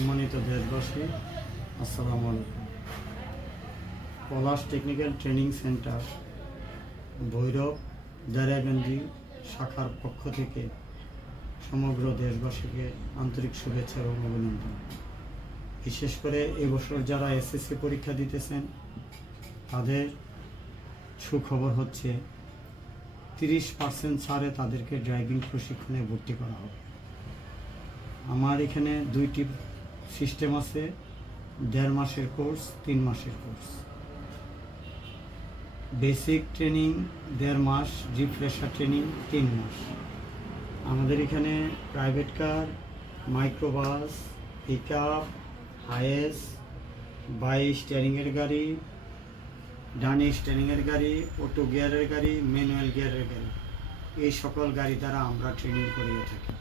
সম্মানিত দেশবাসী, আসসালামু আলাইকুম। পলাশ টেকনিক্যাল ট্রেনিং সেন্টার ভৈরব দারিয়াগঞ্জি শাখার পক্ষ থেকে সমগ্র দেশবাসীকে আন্তরিক শুভেচ্ছা এবং অভিনন্দন। বিশেষ করে এবছর যারা এসএসসি পরীক্ষা দিতেছেন তাদের সুখবর হচ্ছে 30% ছাড়ে তাদেরকে ড্রাইভিং প্রশিক্ষণে ভর্তি করা হবে। আমার এখানে দুইটি সিস্টেম আছে, 1.5 মাসের কোর্স, 3 মাসের কোর্স। বেসিক ট্রেনিং 1.5 মাস, রিফ্রেশার ট্রেনিং 3 মাস। আমাদের এখানে private car, microbus, pick up, Hiace, বাই স্টিয়ারিংয়ের গাড়ি, ডানে স্টিয়ারিংয়ের গাড়ি, অটো গিয়ারের গাড়ি, ম্যানুয়াল গিয়ারের গাড়ি, এই সকল গাড়ি দ্বারা আমরা ট্রেনিং করিয়ে থাকি।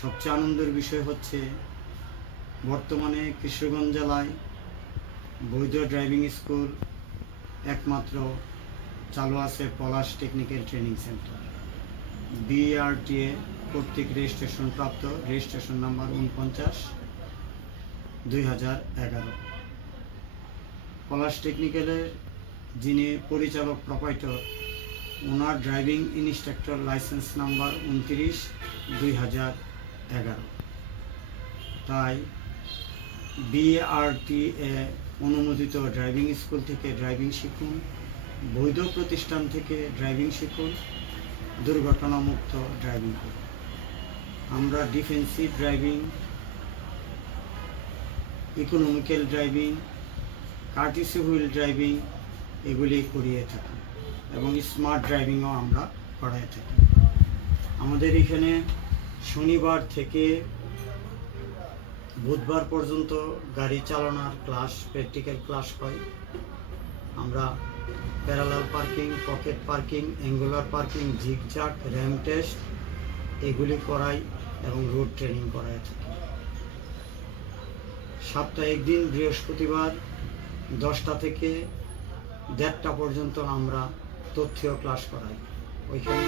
সবচেয়ে আনন্দের বিষয় হচ্ছে বর্তমানে কিশোরগঞ্জ জেলায় বৈধ ড্রাইভিং স্কুল একমাত্র চালু আছে পলাশ টেকনিক্যাল ট্রেনিং সেন্টার, BRTA কর্তৃক রেজিস্ট্রেশন প্রাপ্ত, রেজিস্ট্রেশন নাম্বার 49/2011। পলাশ টেকনিক্যালের যিনি পরিচালক প্রোপাইটর, ওনার ড্রাইভিং ইনস্ট্রাক্টর লাইসেন্স নাম্বার 29/2011। তাই BRTA অনুমোদিত ড্রাইভিং স্কুল থেকে ড্রাইভিং শিখুন, বৈধ প্রতিষ্ঠান থেকে ড্রাইভিং শিখুন, দুর্ঘটনামুক্ত ড্রাইভিং করুন। আমরা defensive driving, economical driving, কার্টিসি wheel driving এগুলি করিয়ে থাকি এবং স্মার্ট ড্রাইভিংও আমরা করাই থাকি। আমাদের এখানে শনিবার থেকে বুধবার পর্যন্ত গাড়ি চালানোর ক্লাস, প্র্যাকটিক্যাল ক্লাস হয়। আমরা parallel parking, pocket parking, angular parking, zigzag, RAM test এগুলি করাই এবং রোড ট্রেনিং করাই থাকি। সপ্তাহে একদিন বৃহস্পতিবার 10টা থেকে 1:30 পর্যন্ত আমরা তথ্যীয় ক্লাস করাই। ওইখানে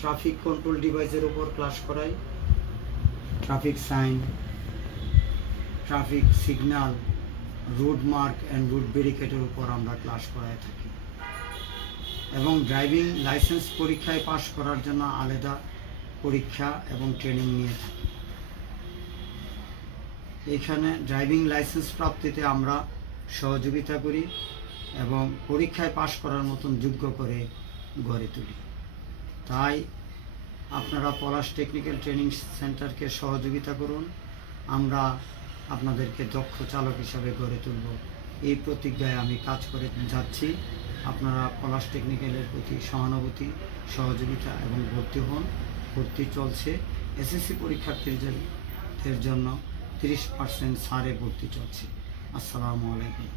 ট্রাফিক কন্ট্রোল ডিভাইসের উপর ক্লাস করাই, traffic sign, traffic signal, route mark and route ব্যারিকেডের উপর আমরা ক্লাস করাই থাকি। এবং ড্রাইভিং লাইসেন্স পরীক্ষায় পাশ করার জন্য আলাদা পরীক্ষা এবং ট্রেনিং নিয়ে থাকি। এখানে ড্রাইভিং লাইসেন্স প্রাপ্তিতে আমরা সহযোগিতা করি এবং পরীক্ষায় পাশ করার মতন যোগ্য করে গড়ে তুলি। তাই আপনারা পলাশ টেকনিক্যাল ট্রেনিং সেন্টারকে সহযোগিতা করুন, আমরা আপনাদেরকে দক্ষ চালক হিসাবে গড়ে তুলব, এই প্রতিজ্ঞায় আমি কাজ করে যাচ্ছি। আপনারা পলাশ টেকনিক্যালের প্রতি সহানুভূতি, সহযোগিতা এবং ভর্তি হন। ভর্তি চলছে। এসএসসি পরীক্ষার্থীদের জন্য 30% ছাড়ে ভর্তি চলছে। আসসালামু আলাইকুম।